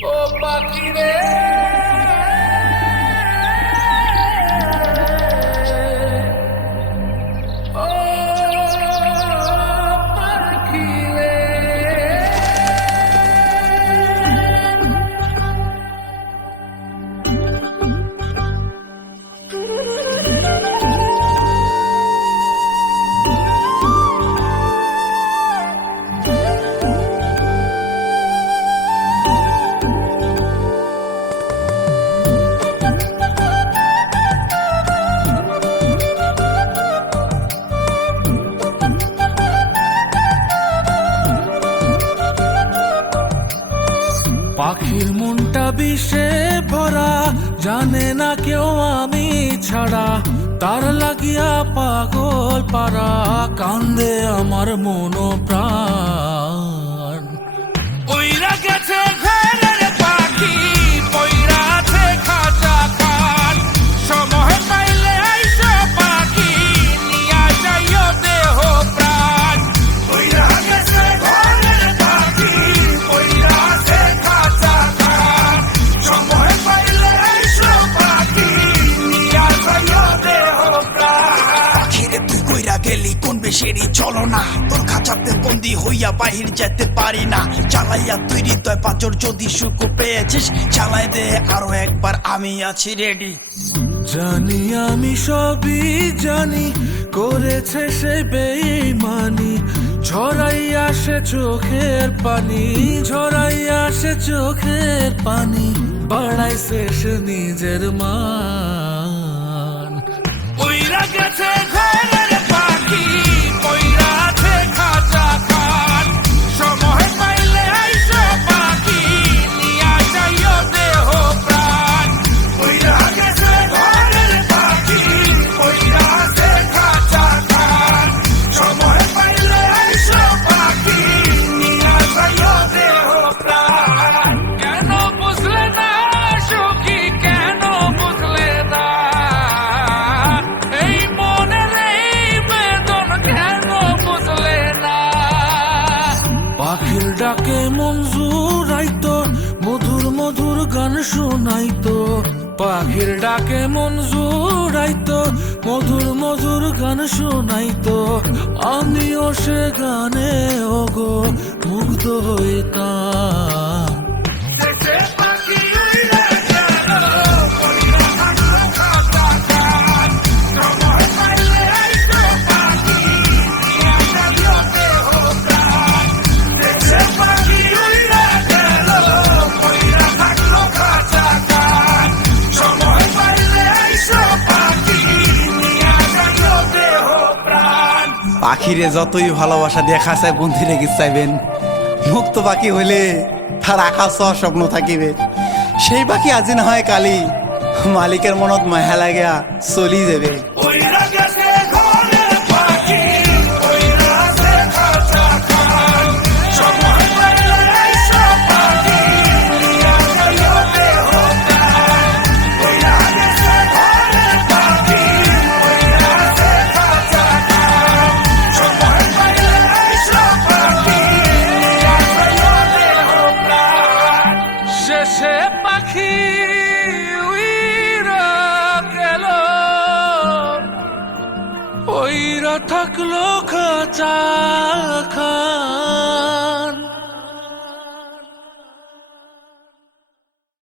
ও পাখি রে ও পাখি রে পাখির মনটা বিষে ভরা, জানে না কেউ আমি ছাড়া, তার লাগিয়া পাগল পারা, কান্দে আমার মন প্রাণ। ওইরা গেছে ঘরের পাখি, পইরা আছে খাঁচা খান, সময় পাইলে আইসো পাখি, নিয়া যাইও দেহ প্রাণ। ওইরা গেছে ঘরের পাখি, পইরা আছে খাঁচা খান, সময় পাইলে আইসো পাখি, নিয়া যাইও দেহ প্রাণ। পাখিরে তুই কইরা গেলি কোন বেশেরই চলো না, তোর খাঁচাতে বন্দি হইয়া বাহির যেতে পারি না। চালাইয়া তুই হৃদয় পাঁচর, যদি সুখ পেয়েছিস চালাই দে আরো একবার, আমি আছি রেডি। জানি আমি সবই জানি, করেছে সে বেঈমানি, ঝরাইয়া সে চোখের পানি, ঝরাইয়া সে চোখের পানি, বাড়াইছে সে নিজের মান। ওইরা গেছে ঘরের পাখি, পইরা আছে খাঁচা খান, সময় পাইলে আইসো পাখি, নিয়া যাইও দেহ প্রাণ। ওইরা গেছে ঘরের পাখি, পইরা আছে খাঁচা খান, সময় পাইলে আইসো পাখি, নিয়া যাইও দেহ প্রাণ। কেন বুঝলে না সখী, কেন বুঝলে না এই মনের এই বেদন, কেন বুঝলে না? পাখির ডাকে মন জুড়াইতো, মধুর মধুর গান শোনাইতো, পাখির ডাকে মন জুড়াইতো, মধুর মধুর গান শোনাইতো, আমিও সে গানে ওগো মুগ্ধ হইতাম। পাখিরে যতই ভালোবাসা দিয়ে খাঁচায় বন্দি রেখে চাইবেন, মুক্ত পাখি হইলে তার আকাশ স্বপ্ন থাকিবে। সেই পাখি আজি না হয় কালি, মালিকের মনত মায়া লাগিয়া চলি যাবে। শেষে পাখি উইরা গেল, ওইরা থাকলো খাঁচা খান।